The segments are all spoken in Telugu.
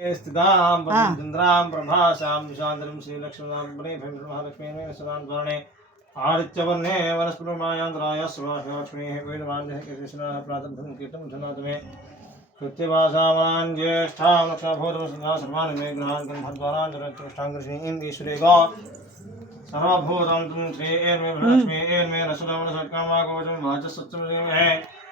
स्थितां हाँ। चन्द्रां प्रभासां निशान्तरं श्रीलक्ष्मणां महालक्ष्मीं सदान् आदित्यवर्णे वनस्पृमायान्तराय सुभाषलक्ष्मीः वेदमान्यः कृष्णाः प्रातभं कीर्तं धनातमे कृत्यवासामान् ज्येष्ठां लक्षाभूतमसदा सर्वान् मे गृहान्तं भद्वानां चरत्रुष्टाङ्कृष्णीं ईश्वरेगा सर्वभूतं श्री एन्मे लक्ष्मी एन्मे रसुरवणसत्कामागोचं वाचसत्समहे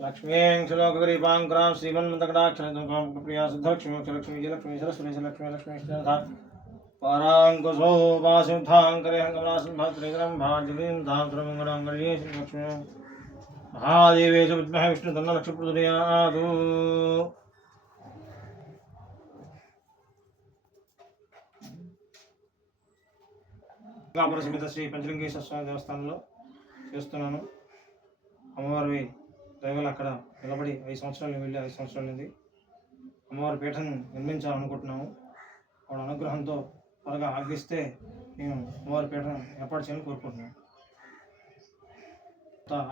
లక్ష్మీం శ్లోకగరీపాంకరాం శ్రీమన్మంతకటాక్షరప్రియా సిద్ధలక్ష్మీ లక్ష్మీ లక్ష్మీ సరస్వతి లక్ష్మీ లక్ష్మీ పరాంకుశో వాసిద్ధాంకరేహంగలాసింభాత్రిగరం భాజలీం ధాత్రమంగళాంగళే శ్రీలక్ష్మీ మహాదేవేశ విద్మహ విష్ణు తన్న లక్ష్మీప్రదుర్యాదు కాపుర సమేత శ్రీ పంచలింగేశ్వర స్వామి దేవస్థానంలో చేస్తున్నాను. అమ్మవారి దైవాలు అక్కడ నిలబడి ఐదు సంవత్సరాలు వెళ్ళి ఐదు సంవత్సరాలు ఉంది అమ్మవారి పీఠను నిర్మించాలనుకుంటున్నాము. వాళ్ళ అనుగ్రహంతో త్వరగా ఆగిస్తే మేము అమ్మవారి పీఠను ఏర్పాటు చేయాలని కోరుకుంటున్నాము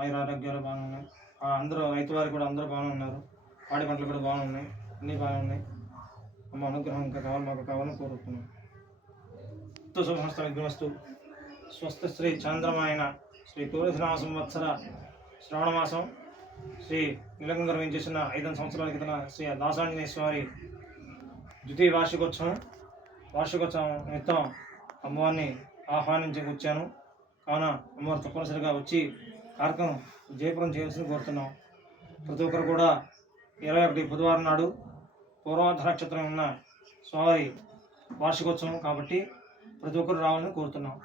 ఆయుర ఆరోగ్యాలు బాగానే ఉన్నాయి. ఆ అందరూ రైతు వారు కూడా అందరూ బాగానే ఉన్నారు. పాడి పంటలు కూడా బాగానే ఉన్నాయి. అన్నీ బాగానే ఉన్నాయి. అమ్మ అనుగ్రహం ఇంకా కావాలి మాకు కావాలని కోరుకుంటున్నాం. శుభ సంస్థ విఘ్నస్తు స్వస్థ శ్రీ చంద్రమాయన శ్రీ తూరధినామ సంవత్సర శ్రావణ మాసం శ్రీ నీలగంగ వేయించేసిన ఐదు సంవత్సరాల క్రితం శ్రీ దాసాంజనేయ స్వామి ద్వితీయ వార్షికోత్సవం వార్షికోత్సవం నిమిత్తం అమ్మవారిని ఆహ్వానించి వచ్చాను. కావున అమ్మవారు తప్పనిసరిగా వచ్చి కార్యక్రమం జయపురం చేయాల్సింది కోరుతున్నాం. ప్రతి ఒక్కరు కూడా ఇరవై ఒకటి బుధవారం నాడు పూర్వాధ నక్షత్రం ఉన్న స్వామి వార్షికోత్సవం కాబట్టి ప్రతి ఒక్కరు రావాలని కోరుతున్నాం.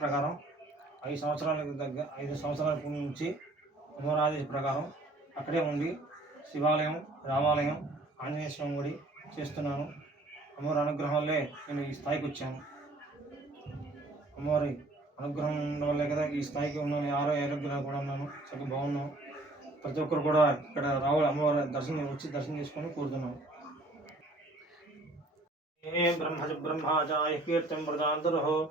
ప్రకారం ఐదు సంవత్సరాలకు దగ్గర ఐదు సంవత్సరాల నుంచి అమ్మవారి ప్రకారం అక్కడే ఉండి శివాలయం రామాలయం ఆంజనేయ స్వామి గుడి చేస్తున్నాను. అమ్మవారి అనుగ్రహం వల్లే నేను ఈ స్థాయికి వచ్చాను. అమ్మవారి అనుగ్రహం ఉండడం వల్లే కదా ఈ స్థాయికి ఉన్నాను ఆరో ఆరోగ్యాలు కూడా ఉన్నాను. చక్కగా బాగున్నాను. ప్రతి ఒక్కరు కూడా ఇక్కడ రావాలి అమ్మవారి దర్శనం వచ్చి దర్శనం చేసుకొని కోరుతున్నాను. బ్రహ్మ బ్రహ్మాచార్య కీర్తం ప్రదాంతరో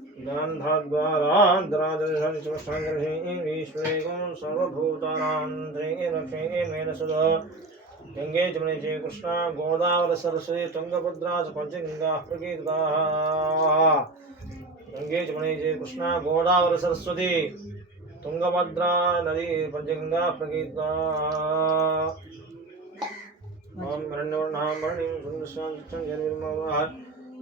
ईश्वरेगं सर्वभूतानां कृष्ण गोदावर सरस्वती श्रीकृष्णा गोदावरसरस्वती तुङ्गभद्रा च पञ्चगङ्गाः प्रकीर्ताः। गङ्गे जमुने श्रीकृष्णा गोदावरसरस्वती तुङ्गभद्रा नदी पञ्चगङ्गाः प्रकीर्ताः ं मरण्योर्णां मरणिं सुन्दरं जन्मः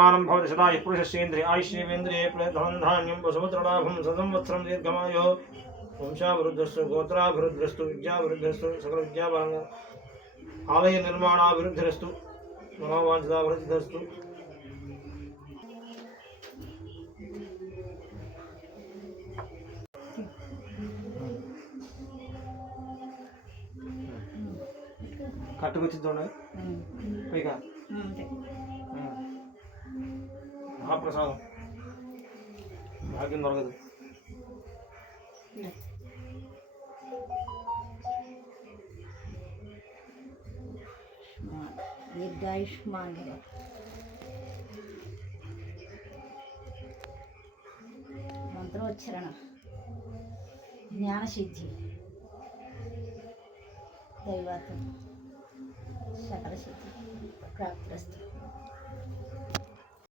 मानं भवति सदा यः पुरुषस्येन्द्रिय आयुष्येवेन्द्रिये प्रधनं धान्यं वसुमत्रलाभं ससंवत्सरं दीर्घमायो వంశాభివృద్ధిస్తు గోత్రాభివృద్ధిస్తు విద్యాభివృద్ధిస్తు సకల విద్యాభాంగ ఆలయ నిర్మాణాభివృద్ధిరస్తు మనోవాంఛితాభివృద్ధిరస్తు కట్టుకొచ్చి చూడండి పైగా అంతే మహాప్రసాదం భాగ్యం దొరకదు దీర్ఘాయుష్మాన్ భవ. మంత్రోచ్చరణ జ్ఞానసిద్ధి దైవాత్మ సకల సిద్ధి ప్రాప్తిరస్తు